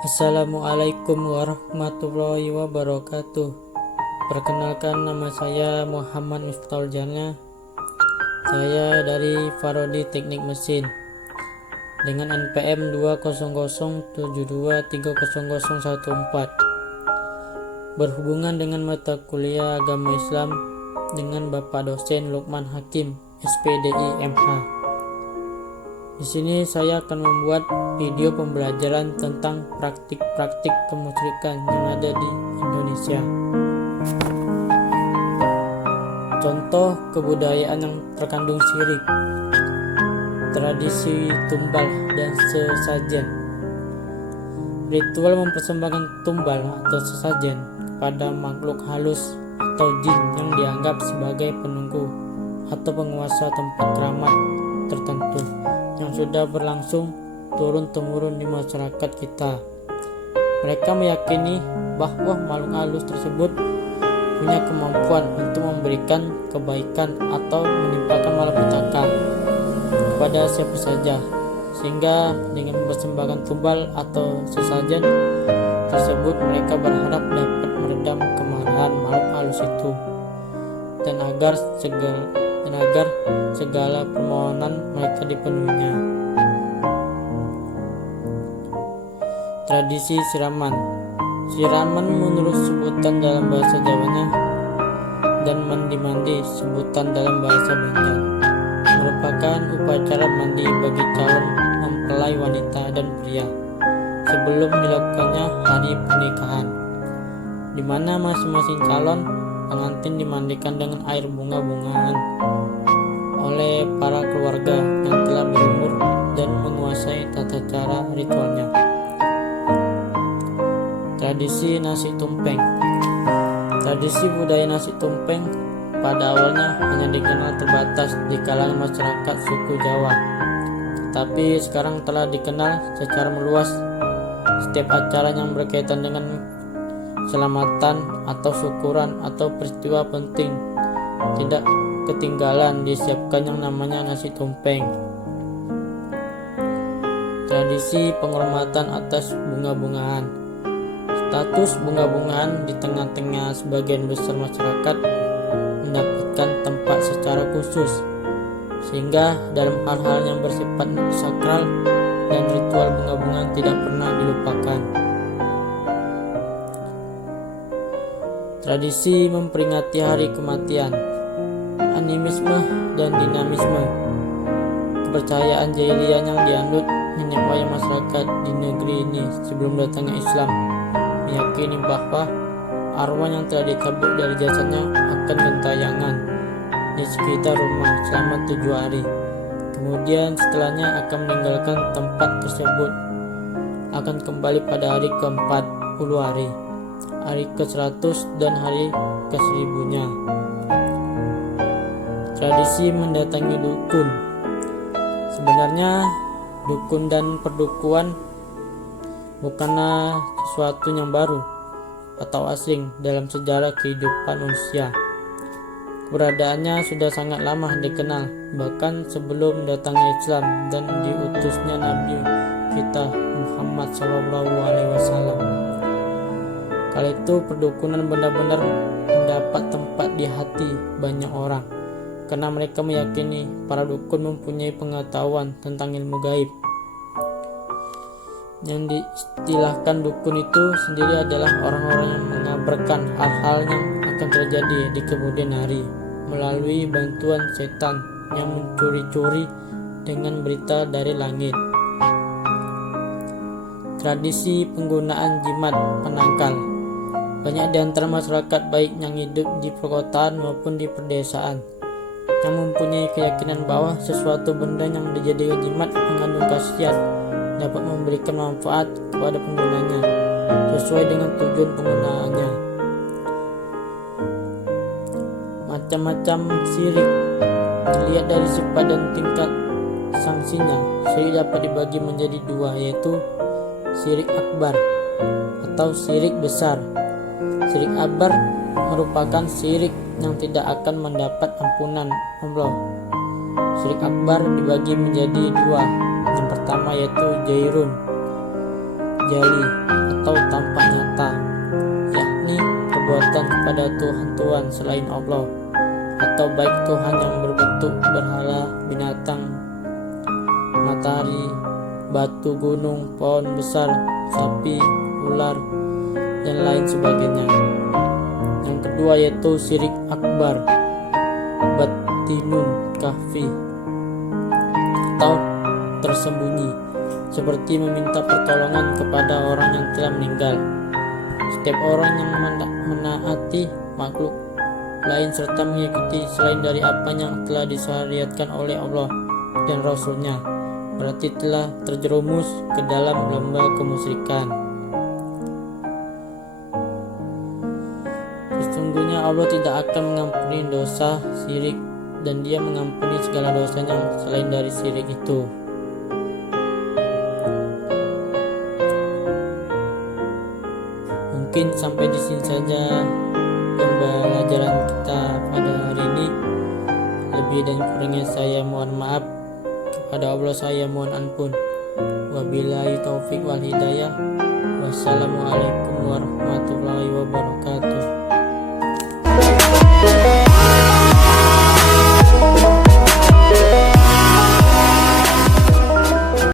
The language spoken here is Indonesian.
Assalamualaikum warahmatullahi wabarakatuh. Perkenalkan, nama saya Muhammad Miftahul. Saya dari Farodi Teknik Mesin dengan NPM 20072300014, berhubungan dengan mata kuliah agama Islam dengan Bapak dosen Lukman Hakim, SPDI MH. Di sini saya akan membuat video pembelajaran tentang praktik-praktik kemusyrikan yang ada di Indonesia. Contoh kebudayaan yang terkandung syirik, tradisi tumbal dan sesajen. Ritual mempersembahkan tumbal atau sesajen kepada makhluk halus atau jin yang dianggap sebagai penunggu atau penguasa tempat keramat tertentu yang sudah berlangsung turun-temurun di masyarakat kita. Mereka meyakini bahwa makhluk halus tersebut punya kemampuan untuk memberikan kebaikan atau menimpakan malapetaka kepada siapa saja, sehingga dengan mempersembahkan tumbal atau sesajen tersebut mereka berharap dapat meredam kemarahan makhluk halus itu dan agar segala permohonan mereka dipenuhinya. Tradisi siraman. Siraman menurut sebutan dalam bahasa Jawanya dan mandi-mandi sebutan dalam bahasa Banjar merupakan upacara mandi bagi calon mempelai wanita dan pria sebelum dilakukannya hari pernikahan, di mana masing-masing calon pengantin dimandikan dengan air bunga-bungaan oleh para keluarga yang telah berumur dan menguasai tata cara ritualnya. Tradisi nasi tumpeng. Tradisi budaya nasi tumpeng pada awalnya hanya dikenal terbatas di kalangan masyarakat suku Jawa, tapi sekarang telah dikenal secara meluas. Setiap acara yang berkaitan dengan selamatan atau syukuran atau peristiwa penting tidak ketinggalan disiapkan yang namanya nasi tumpeng. Tradisi penghormatan atas bunga-bungaan. Status bunga-bungaan di tengah-tengah sebagian besar masyarakat mendapatkan tempat secara khusus, sehingga dalam hal-hal yang bersifat sakral dan ritual bunga-bungaan tidak pernah dilupakan. Tradisi memperingati hari kematian. Animisme dan dinamisme. Kepercayaan jahiliyah yang dianut nenek moyang masyarakat di negeri ini sebelum datangnya Islam meyakini bahwa arwah yang telah dicabut dari jasadnya akan gentayangan di sekitar rumah selama 7 hari. Kemudian setelahnya akan meninggalkan tempat tersebut, akan kembali pada hari ke-40 hari ke-100 dan hari ke-1000-nya. Tradisi mendatangi dukun. Sebenarnya dukun dan perdukuan bukanlah sesuatu yang baru atau asing dalam sejarah kehidupan manusia. Keberadaannya sudah sangat lama dikenal, bahkan sebelum datangnya Islam dan diutusnya Nabi kita Muhammad SAW. Kala itu perdukunan benar-benar mendapat tempat di hati banyak orang, karena mereka meyakini para dukun mempunyai pengetahuan tentang ilmu gaib. Yang diistilahkan dukun itu sendiri adalah orang-orang yang mengabarkan hal-hal yang akan terjadi di kemudian hari melalui bantuan setan yang mencuri-curi dengan berita dari langit. Tradisi penggunaan jimat penangkal. Banyak di antara masyarakat baik yang hidup di perkotaan maupun di pedesaan yang mempunyai keyakinan bahwa sesuatu benda yang dijadikan jimat mengandung khasiat dapat memberikan manfaat kepada penggunanya sesuai dengan tujuan penggunaannya. Macam-macam syirik. Dilihat dari sifat dan tingkat sanksinya, syirik dapat dibagi menjadi dua, yaitu syirik akbar atau syirik besar. Syirik akbar merupakan syirik yang tidak akan mendapat ampunan Allah. Syirik akbar dibagi menjadi dua. Yang pertama yaitu jairun. jali atau tampak nyata, yakni perbuatan kepada Tuhan-Tuhan selain Allah, atau baik Tuhan yang berbentuk berhala, binatang, matahari, batu, gunung, pohon besar, sapi, ular, dan lain sebagainya. Yang kedua yaitu syirik akbar, batinun kahfi, atau tersembunyi, seperti meminta pertolongan kepada orang yang telah meninggal. Setiap orang yang menaati makhluk lain serta mengikuti selain dari apa yang telah disyariatkan oleh Allah dan Rasul-Nya, berarti telah terjerumus ke dalam lembah kemusyrikan. Sesungguhnya Allah tidak akan mengampuni dosa syirik, dan Dia mengampuni segala dosanya selain dari syirik itu. Mungkin sampai di sini saja pembelajaran kita pada hari ini. Lebih dan kurangnya saya mohon maaf. Kepada Allah saya mohon ampun. Wabillahi taufik wal hidayah. Wassalamualaikum warahmatullahi wabarakatuh.